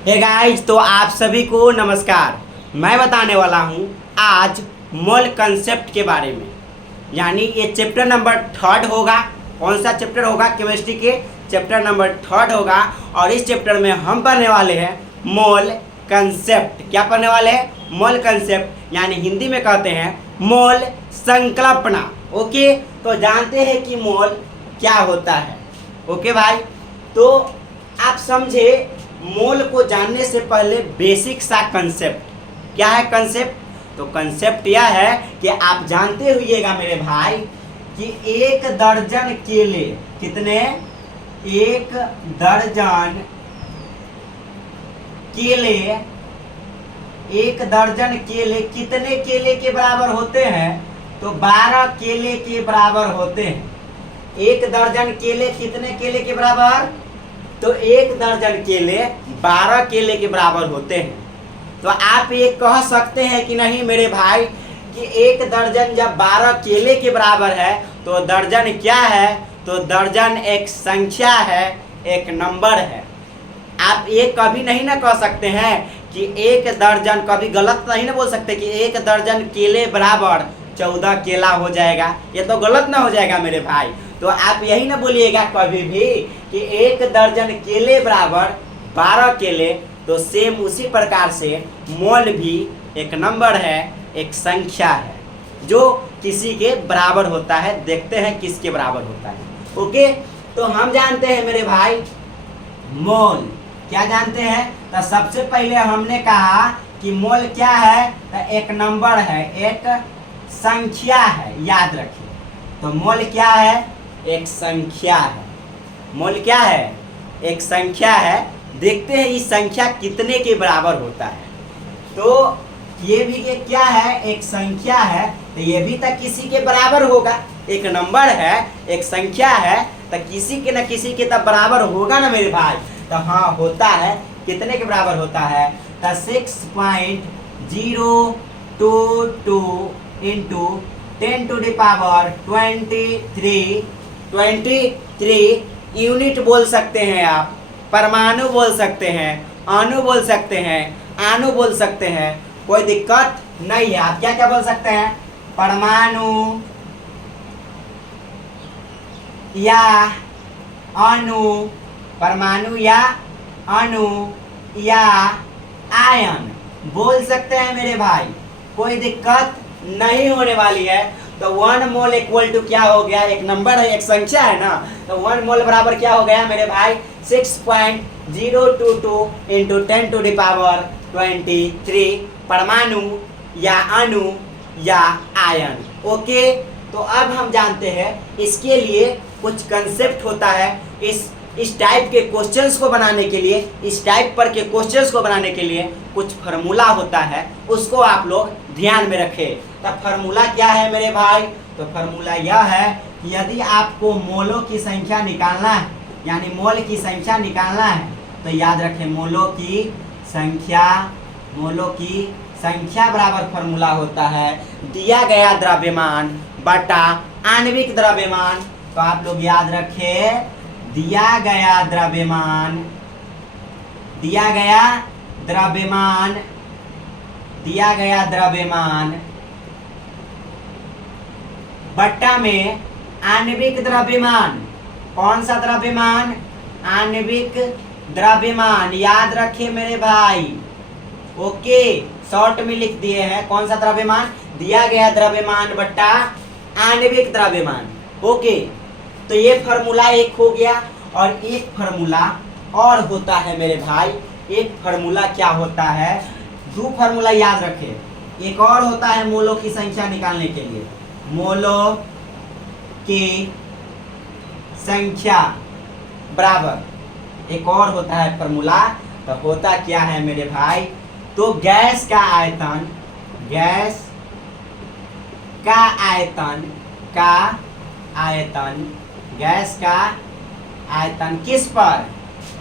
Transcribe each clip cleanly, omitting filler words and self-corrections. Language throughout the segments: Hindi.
हे गाइस, तो आप सभी को नमस्कार। मैं बताने वाला हूँ आज मोल कंसेप्ट के बारे में। यानी ये चैप्टर नंबर 3 होगा। कौन सा चैप्टर होगा? केमिस्ट्री के चैप्टर नंबर 3 होगा। और इस चैप्टर में हम पढ़ने वाले हैं मोल कंसेप्ट। क्या पढ़ने वाले हैं? मोल कंसेप्ट, यानी हिंदी में कहते हैं मोल संकल्पना। ओके, तो जानते हैं कि मोल क्या होता है। ओके भाई, तो आप समझे, मोल को जानने से पहले बेसिक सा कंसेप्ट क्या है। कंसेप्ट तो कंसेप्ट यह है कि आप जानते हुइएगा मेरे भाई कि एक दर्जन केले कितने, एक दर्जन केले, एक दर्जन केले कितने केले के बराबर होते हैं? तो 12 केले के बराबर होते हैं। एक दर्जन केले कितने केले के बराबर? तो एक दर्जन केले 12 केले के बराबर होते हैं। तो आप ये कह सकते हैं कि नहीं मेरे भाई कि एक दर्जन जब 12 केले के बराबर है तो दर्जन क्या है? तो दर्जन एक संख्या है, एक नंबर है। आप ये कभी नहीं ना कह सकते हैं कि एक दर्जन, कभी गलत नहीं ना बोल सकते कि एक दर्जन केले बराबर 14 केला हो जाएगा। ये तो गलत ना हो जाएगा मेरे भाई। तो आप यही ना बोलिएगा कभी भी कि एक दर्जन केले बराबर 12 केले। तो सेम उसी प्रकार से मोल भी एक नंबर है, एक संख्या है जो किसी के बराबर होता है। देखते हैं किसके बराबर होता है। ओके, तो हम जानते हैं मेरे भाई मोल। क्या जानते हैं? तो सबसे पहले हमने कहा कि मोल क्या है? तो एक नंबर है, एक संख्या है। याद रखिए, तो मोल क्या है? एक संख्या है। मोल क्या है? एक संख्या है। देखते हैं इस संख्या कितने के बराबर होता है। तो ये भी ये क्या है? एक संख्या है, तो ये भी तक किसी के बराबर होगा। एक नंबर है, एक संख्या है, तो किसी के न किसी के तब बराबर होगा ना मेरे भाई। तो हाँ, होता है। कितने के बराबर होता है? तो 6.022 into 10 to the power 23 unit बोल सकते हैं आप, परमाणु बोल सकते हैं, अणु बोल सकते हैं, आणु बोल सकते हैं, कोई दिक्कत नहीं है। आप क्या क्या बोल सकते हैं? परमाणु या अणु, परमाणु या अणु या आयन बोल सकते हैं मेरे भाई। कोई दिक्कत नहीं होने वाली है। तो 1 मोल इक्वल टू क्या हो गया? एक नंबर है, एक संख्या है ना। तो 1 मोल बराबर क्या हो गया मेरे भाई? 6.022 इंटू 10 टू द पावर 23 परमाणु या अणु या आयन। ओके, तो अब हम जानते हैं इसके लिए कुछ कंसेप्ट होता है। इस टाइप के क्वेश्चंस को बनाने के लिए, इस टाइप पर के क्वेश्चंस को बनाने के लिए कुछ फार्मूला होता है, उसको आप लोग ध्यान में रखें। तब फार्मूला क्या है मेरे भाई? तो फार्मूला यह है कि यदि आपको मोलों की संख्या निकालना है, यानी मोल की संख्या निकालना है, तो याद रखें मोलों की संख्या बराबर फार्मूला होता है दिया गया द्रव्यमान बटा आणविक द्रव्यमान। तो आप लोग याद रखें, दिया गया द्रव्यमान बट्टा में आणविक द्रव्यमान। कौन सा द्रव्यमान? आणविक द्रव्यमान। याद रखिए मेरे भाई। ओके, शॉर्ट में लिख दिए हैं। कौन सा द्रव्यमान? दिया गया द्रव्यमान बट्टा आणविक द्रव्यमान। ओके, तो ये फार्मूला एक हो गया। और एक फार्मूला और होता है मेरे भाई। एक फार्मूला क्या होता है? 2 फार्मूला याद रखें। एक और होता है मोलों की संख्या निकालने के लिए। मोलों की संख्या बराबर एक और होता है फार्मूला। तो होता क्या है मेरे भाई? तो गैस का आयतन किस पर?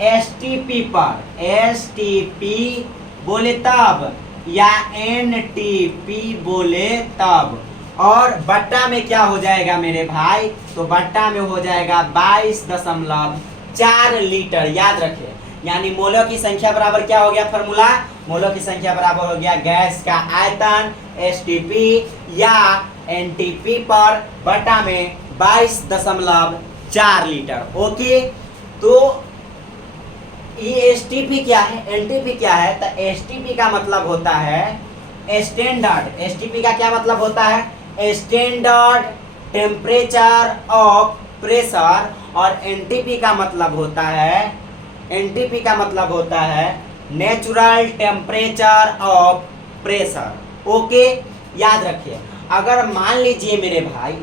एसटीपी पर। एसटीपी बोले तब या एनटीपी बोले तब। और बट्टा में क्या हो जाएगा मेरे भाई? तो बट्टा में हो जाएगा 22.4 लीटर। याद रखें, यानी मोलों की संख्या बराबर क्या हो गया फॉर्मूला, मोलों की संख्या बराबर हो गया गैस का आयतन एसटीपी या एनटीपी पर बटा में 22.4 लीटर। ओके, तो ये एसटीपी क्या है, एनटीपी क्या है, तो एसटीपी का मतलब होता है स्टैंडर्ड, एसटीपी का क्या मतलब होता है स्टैंडर्ड टेम्परेचर ऑफ प्रेशर, और एनटीपी का मतलब होता है, एनटीपी का मतलब होता है natural temperature of pressure. Okay, याद रखिए, अगर मान लीजिए मेरे भाई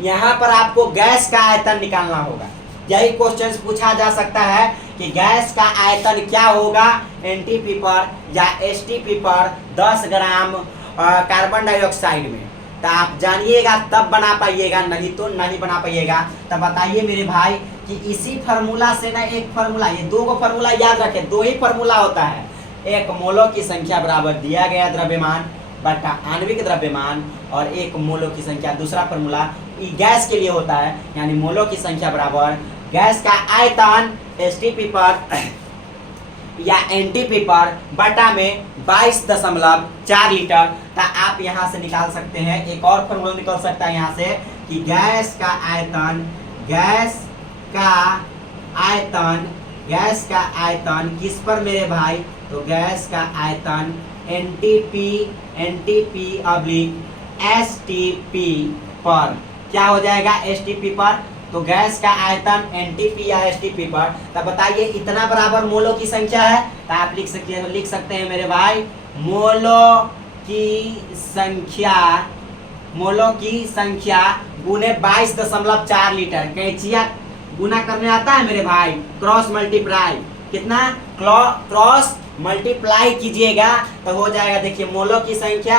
यहाँ पर आपको गैस का आयतन निकालना होगा, यही क्वेश्चन पूछा जा सकता है कि गैस का आयतन क्या होगा एनटीपी पर या एसटीपी पर 10 ग्राम कार्बन डाइऑक्साइड में, तो आप जानिएगा तब बना पाइएगा, नहीं तो नहीं बना पाइएगा। तो बताइए मेरे भाई कि इसी फार्मूला से ना एक फार्मूला, ये दो को फार्मूला याद रखें, दो ही फार्मूला होता है, एक मोलों की संख्या बराबर दिया गया द्रव्यमान बटा आणविक द्रव्यमान, और एक मोलों की संख्या, दूसरा फार्मूला गैस के लिए होता है, यानी मोलों की संख्या बराबर गैस का आयतन एसटीपी पर या एनटीपी पर बटा में 22.4 लीटर। तो आप यहाँ से निकाल सकते हैं, एक और फॉर्मूला निकल सकता है यहाँ से कि गैस का आयतन, गैस का आयतन, गैस का आयतन किस पर मेरे भाई, तो गैस का आयतन एनटीपी, एनटीपी अब्लिक एसटीपी पर क्या हो जाएगा, एसटीपी पर, तो गैस का आयतन एनटीपी या एसटीपी पर। तब बताइए इतना बराबर मोलों की संख्या है, तो आप लिख सकते हैं मेरे भाई मोलों की संख्या, मोलों की संख्या गुने 22.4 लीटर। कैंचिया गुना करने आता है मेरे भाई, क्रॉस मल्टीप्लाई, कितना क्रॉस मल्टीप्लाई कीजिएगा तो हो जाएगा, देखिए मोलों की संख्या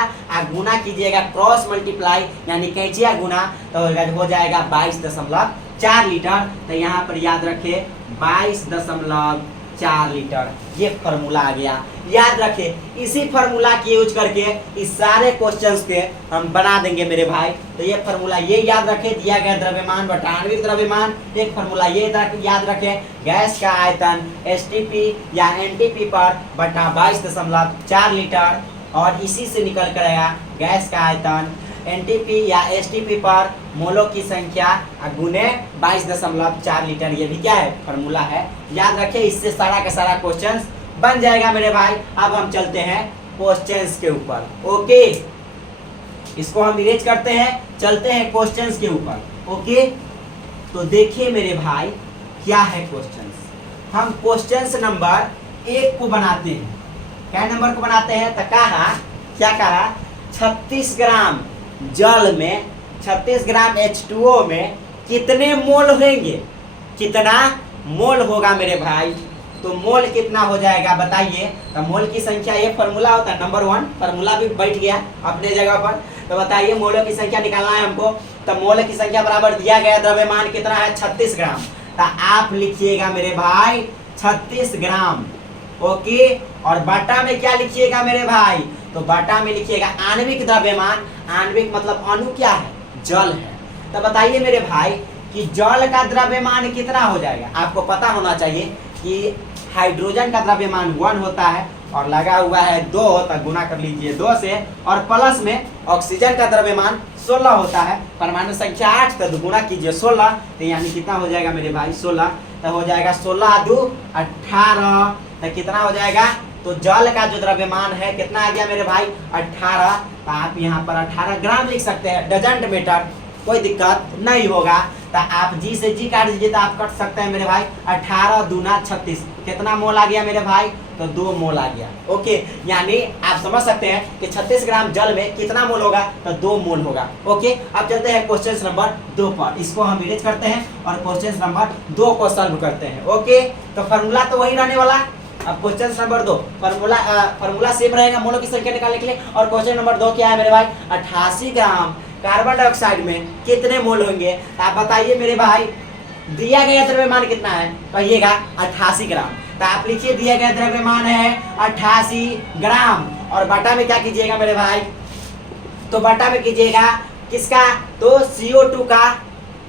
गुना कीजिएगा क्रॉस मल्टीप्लाई यानी कैंचिया गुना, तो हो जाएगा 22.4 लीटर। तो यहाँ पर याद रखे 22.4 लीटर, ये फार्मूला आ गया। याद रखे इसी फार्मूला की यूज करके इस सारे क्वेश्चंस के हम बना देंगे मेरे भाई। तो ये फार्मूला ये याद रखे, दिया गया द्रव्यमान बटा आणविक द्रव्यमान। एक फार्मूला ये याद रखे, गैस का आयतन एसटीपी या एनटीपी पर बटा 22.4 लीटर, और इसी से निकल कर आया गैस का आयतन एनटीपी या एसटीपी पर मोलों की संख्या गुने 22.4 लीटर। ये भी क्या है, फार्मूला है, याद रखे। इससे सारा का सारा क्वेश्चंस बन जाएगा मेरे भाई। अब हम चलते हैं क्वेश्चंस के ऊपर। ओके, इसको हम इरेज करते हैं, चलते हैं क्वेश्चंस के ऊपर। ओके, तो देखिए मेरे भाई क्या है क्वेश्चंस। हम क्वेश्चंस नंबर 1 को बनाते हैं। क्या नंबर को बनाते हैं, तो कहा, क्या कहा, 36 ग्राम जल में, 36 ग्राम H2O में कितने मोल होंगे, कितना मोल होगा मेरे भाई। तो मोल कितना हो जाएगा बताइए। तो मोल की संख्या, ये फार्मूला होता है नंबर 1, फार्मूला भी बैठ गया अपने जगह पर। तो बताइए मोलों की संख्या निकालना है हमको। तो मोल की संख्या बराबर दिया गया द्रव्यमान कितना है, 36 ग्राम। तो आप लिखिएगा मेरे भाई 36 ग्राम। ओके, और बटा में क्या लिखिएगा मेरे भाई, तो बटा में लिखिएगा आणविक द्रव्यमान। आणविक मतलब अणु क्या है, जल है। तो बताइए मेरे भाई कि जल का द्रव्यमान कितना हो जाएगा। आपको पता होना चाहिए कि हाइड्रोजन का द्रव्यमान 1 होता है और लगा हुआ है 2, तो गुना कर लीजिए 2 से, और प्लस में ऑक्सीजन का द्रव्यमान 16 होता है, परमाणु संख्या 8, तो गुना कीजिए 16, तो यानी कितना हो जाएगा मेरे भाई 16। तो हो जाएगा 16 2 18, तो कितना हो जाएगा, तो जल का जो द्रव्यमान है कितना आ गया मेरे भाई 18। तो आप यहाँ पर 18 ग्राम लिख सकते हैं, डजंट मैटर, कोई दिक्कत नहीं होगा। तो आप जी से जी काट दीजिए तो आप कट सकते हैं मेरे भाई। 18 दूना 36, कितना मोल आ गया मेरे भाई, तो 2 मोल आ गया। ओके, यानी आप समझ सकते हैं कि 36 ग्राम जल में कितना मोल होगा, तो 2 मोल होगा। ओके, अब चलते हैं क्वेश्चन नंबर 2 पर। इसको हम इरेज करते हैं और क्वेश्चन नंबर 2 को सॉल्व करते हैं। ओके, तो फार्मूला तो वही रहने वाला। अब क्वेश्चन नंबर 2, फार्मूला सेम रहेगा मोलों की संख्या निकालने के लिए। और क्वेश्चन नंबर 2 क्या है मेरे भाई, 88 ग्राम कार्बन डाइऑक्साइड में कितने मोल होंगे। आप बताइए मेरे भाई, दिया गया द्रव्यमान कितना है, कहिएगा 88 ग्राम। तो आप लिखिए दिया गया द्रव्यमान है 88 ग्राम, और बटा में क्या कीजिएगा मेरे भाई, तो बटा में कीजिएगा किसका, तो CO2 का,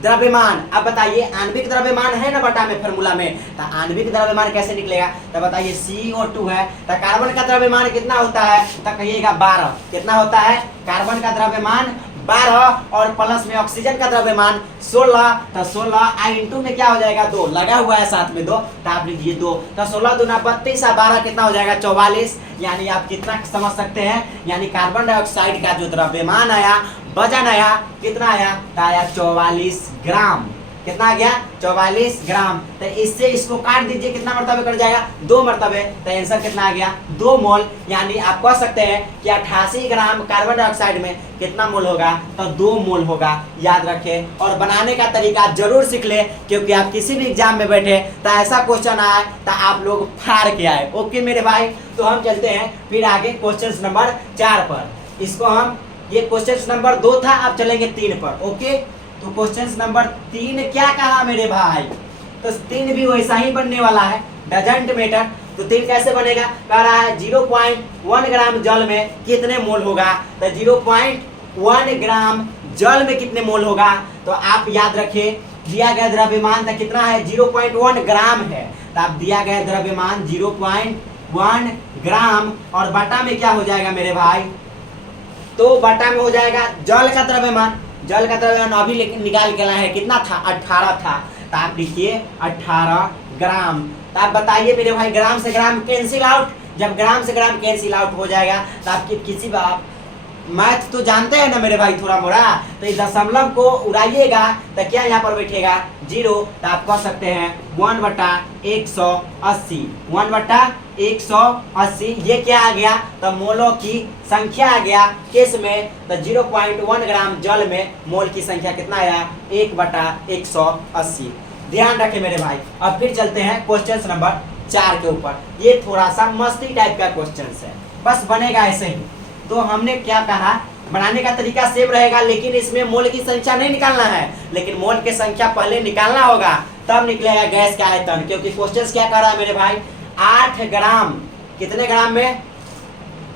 द्रव्यमान। अब बताइए आणविक द्रव्यमान है ना बटा में फॉर्मूला में, तो आणविक द्रव्यमान कैसे निकलेगा, तो बताइए CO2 है, तो कार्बन का द्रव्यमान कितना होता है, तो कहिएगा 12। कितना होता है, कार्बन का द्रव्यमान 12 और प्लस में ऑक्सीजन का द्रव्यमान 16, तो 16 आई इंटू में क्या हो जाएगा 2, लगा हुआ है साथ में 2, तो आप लिखिए 2, तो 16 दूना 32 और 12 कितना हो जाएगा 44। यानी आप कितना समझ सकते हैं, यानी कार्बन डाइऑक्साइड का जो द्रव्यमान आया, वजन आया, कितना आया, तो आया 44 ग्राम। कितना आ गया 44 ग्राम। तो इससे इसको काट दीजिए, कितना मरतबे कट जाएगा 2 मरतबे, तो आंसर कितना आ गया 2 मोल। यानी आप कह सकते हैं कि 88 ग्राम कार्बन डाइऑक्साइड में कितना मोल होगा, तो 2 मोल होगा। याद रखें और बनाने का तरीका जरूर सीख ले, क्योंकि आप किसी भी एग्जाम में बैठे तो ऐसा क्वेश्चन आए तो आप लोग फाड़ के आए। ओके मेरे भाई, तो हम चलते हैं फिर आगे क्वेश्चन नंबर 4 पर। इसको हम, ये क्वेश्चन नंबर 2 था, अब चलेंगे 3 पर। ओके, तो क्वेश्चन नंबर 3 क्या कहा मेरे भाई, तो 3 भी वैसा ही बनने वाला है, डजंट मैटर। तो 3 कैसे बनेगा, कह रहा है 0.1 ग्राम जल में कितने मोल होगा, तो 0.1 ग्राम जल में कितने मोल होगा। तो आप याद रखिए दिया गया द्रव्यमान था कितना है 0.1 ग्राम है, तो आप दिया गया द्रव्यमान 0.1 ग्राम और बटा में क्या हो जाएगा मेरे भाई, तो बटा में हो जाएगा जल का द्रव्यमान। जल का द्रव्यमान अभी निकाल के लाए हैं, कितना था 18 था, तो आप लिखिए 18 ग्राम। तो आप बताइए मेरे भाई ग्राम से ग्राम कैंसिल आउट, जब ग्राम से ग्राम कैंसिल आउट हो जाएगा तो आपकी किसी बात मैथ तो जानते हैं ना मेरे भाई थोड़ा मोड़ा, तो इस दशमलव को उड़ाइएगा तो क्या यहाँ पर बैठेगा 0, तो आप कह सकते हैं 1/180, 1/180। ये क्या आ गया, तो मोलों की संख्या आ गया किस में, तो 0.1 ग्राम जल में मोल की संख्या कितना आया 1/180। ध्यान रखें मेरे भाई। अब फिर चलते हैं क्वेश्चन नंबर 4 के ऊपर। ये थोड़ा सा मस्ती टाइप का क्वेश्चन है, बस बनेगा ऐसे ही। तो हमने क्या कहा, बनाने का तरीका सेम रहेगा, लेकिन इसमें मोल की संख्या नहीं निकालना है, लेकिन मोल की संख्या पहले निकालना होगा, तब निकलेगा गैस का आयतन। क्योंकि क्वेश्चन क्या कर रहा है मेरे भाई, 8 ग्राम, कितने ग्राम में,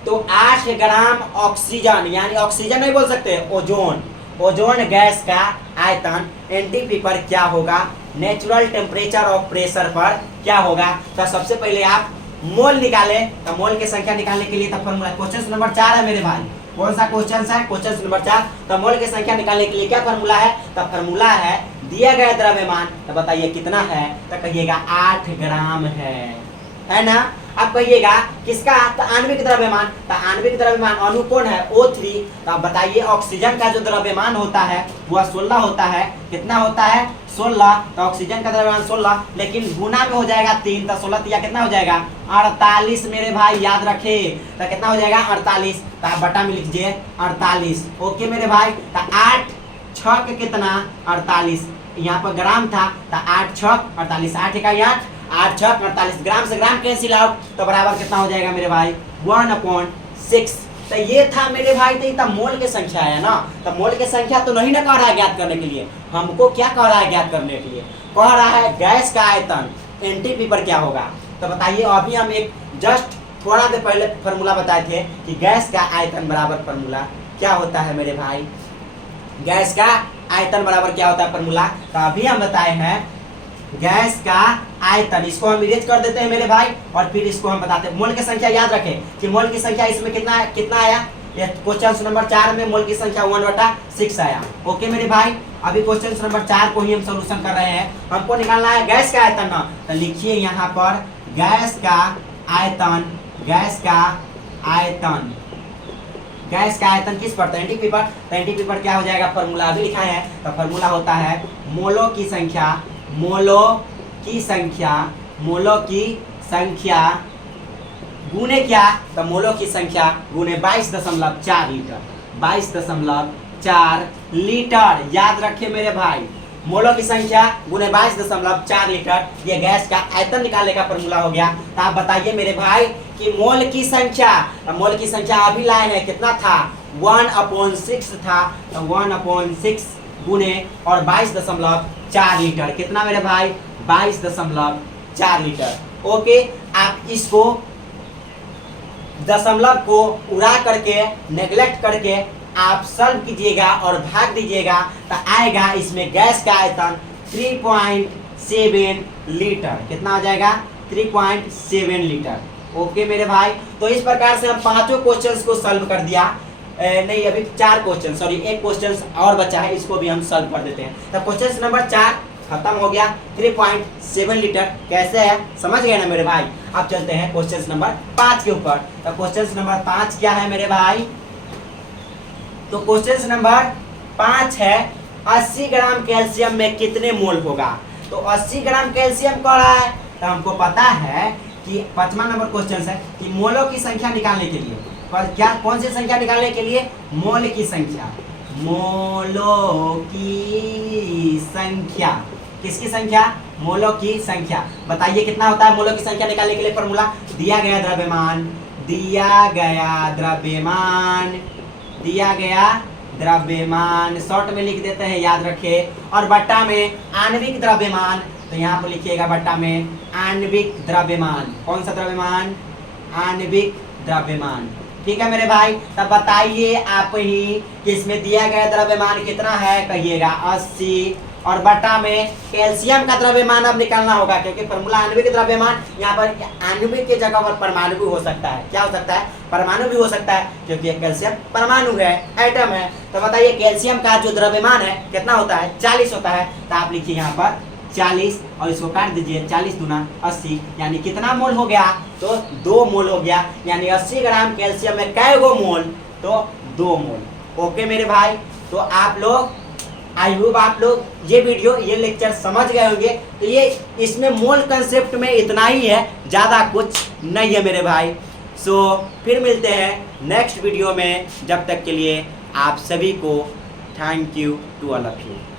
तो 8 ग्राम ऑक्सीजन, यानी ऑक्सीजन नहीं बोल सकते, ओजोन, ओजोन गैस का आयतन एनटीपी पर क्या होगा, नेचुरल टेम्परेचर ऑफ प्रेशर पर क्या होगा। तो सबसे पहले आप मोल निकाले, तो मोल की संख्या निकालने के लिए तो फॉर्मूला, क्वेश्चन नंबर 4 है मेरे भाई, कौन सा क्वेश्चन है, क्वेश्चन नंबर 4। तो मोल की संख्या निकालने के लिए क्या फॉर्मूला है, तो फॉर्मूला है दिया गया द्रव्यमान, तो बताइए कितना है, तो कहिएगा 8 ग्राम है ना। अब कहिएगा किसका, तो आणविक द्रव्यमान, तो आणविक द्रव्यमान अणु कौन है O3, तो आप बताइए ऑक्सीजन का जो द्रव्यमान होता है वह 16 होता है, कितना होता है 16, तो ऑक्सीजन का द्रव्यमान 16, लेकिन गुना में हो जाएगा 3, तो 16 या कितना हो जाएगा 48 मेरे भाई, याद रखे, तो कितना हो जाएगा 48, तो आप बटा में लिख दीजिए 48। ओके मेरे भाई, तो 8 6 कितना 48, यहाँ पर ग्राम था, तो 8 6 48, 8 इकाई 8, 8 6 48, ग्राम से ग्राम कैंसिल आउट, तो बराबर कितना हो जाएगा मेरे भाई 1/6। तो ये था मेरे भाई, तो ये मोल की संख्या है ना, तो मोल की संख्या तो नहीं ना कह रहा है ज्ञात करने के लिए, हमको क्या कह रहा है ज्ञात करने के लिए, कह रहा है गैस का आयतन एनटीपी पर क्या होगा। तो बताइए अभी हम एक जस्ट थोड़ा देर पहले फॉर्मूला बताए थे कि गैस का आयतन बराबर फॉर्मूला क्या होता है मेरे भाई, गैस का आयतन बराबर क्या होता है फॉर्मूला, तो अभी हम बताए हैं गैस का आयतन। इसको हम इरेज कर देते हैं मेरे भाई, और फिर इसको हम बताते हैं। मोल की संख्या याद रखें कि मोल की संख्या इसमें कितना आया, ये क्वेश्चन नंबर 4 में मोल की संख्या 1/6 आया। ओके मेरे भाई, अभी क्वेश्चन नंबर 4 को ही हम सोल्यूशन कर रहे हैं, हमको निकालना है गैस का आयतन ना, तो लिखिए यहाँ पर गैस का आयतन, गैस का आयतन, गैस का आयतन किस पर, एनटीपी पर, तो एनटीपी पर क्या हो जाएगा, फॉर्मूला अभी लिखा है, तो फॉर्मूला होता है मोलों की संख्या, मोलों की संख्या, मोलों की संख्या गुने क्या, तो मोलों की संख्या गुने 22.4 लीटर, 22.4 लीटर। याद रखिए मेरे भाई, मोलों की संख्या गुने 22.4 लीटर, ये गैस का आयतन निकालने का फॉर्मूला हो गया। तो आप बताइए मेरे भाई कि मोल की संख्या, मोल की संख्या अभी लाए हैं, कितना था 1/6 था, तो 1/6 गुने और 22.4 लीटर, कितना मेरे भाई 22.4 लीटर। ओके, आप इसको दशमलव को उड़ा करके नेग्लेक्ट करके आप सॉल्व कीजिएगा और भाग दीजिएगा तो आएगा इसमें गैस का आयतन 3.7 लीटर। कितना आ जाएगा? 3.7 लीटर। ओके मेरे भाई, तो इस प्रकार से हम पांचों क्वेश्चंस को सॉल्व कर दिया। नहीं, अभी 4 क्वेश्चन, सॉरी एक क्वेश्चन और बचा है, इसको भी हम सॉल्व कर देते हैं। तो क्वेश्चन नंबर 4 खत्म हो गया। 3.7 लीटर कैसे है समझ गए ना मेरे भाई। अब चलते हैं क्वेश्चन नंबर 5 के ऊपर। तो क्वेश्चन नंबर 5 क्या है मेरे भाई? तो क्वेश्चन नंबर 5 है 80 ग्राम कैल्शियम में कितने मोल होगा। तो 80 ग्राम कैल्शियम कह रहा है, तो हमको पता है कि 5वां नंबर क्वेश्चन है कि मोलों की संख्या निकालने के लिए क्या, कौन सी संख्या निकालने के लिए? मोल की संख्या। मोलों की संख्या, किसकी संख्या? मोलों की संख्या। बताइए कितना होता है मोलों की संख्या निकालने के लिए? फॉर्मूला दिया गया द्रव्यमान, दिया गया द्रव्यमान, दिया गया द्रव्यमान, शॉर्ट में लिख देते हैं, याद रखे, और बट्टा में आणविक द्रव्यमान। तो यहाँ पर लिखिएगा बट्टा में आणविक द्रव्यमान। कौन सा द्रव्यमान? आणविक द्रव्यमान। ठीक है मेरे भाई, तब बताइए आप ही कि इसमें दिया गया द्रव्यमान कितना है? कहिएगा 80, और बट्टा में कैल्शियम का द्रव्यमान अब निकालना होगा, क्योंकि फॉर्मूला आणविक द्रव्यमान, यहाँ पर आणविक की जगह पर परमाणु भी हो सकता है। क्या हो सकता है? परमाणु भी हो सकता है, क्योंकि कैल्शियम परमाणु है, एटम है। तो बताइए कैल्शियम का जो द्रव्यमान है कितना होता है? 40 होता है। तो आप लिखिए यहाँ पर 40 और इसको काट दीजिए, 40 दूना 80, यानी कितना मोल हो गया? तो 2 मोल हो गया। यानी 80 ग्राम कैल्शियम में कै गो मोल? तो 2 मोल। ओके मेरे भाई, तो आप लोग, आई होप आप लोग ये वीडियो, ये लेक्चर समझ गए होंगे। तो ये इसमें मोल कंसेप्ट में इतना ही है, ज़्यादा कुछ नहीं है मेरे भाई। सो फिर मिलते हैं नेक्स्ट वीडियो में। जब तक के लिए आप सभी को thank you to all of you.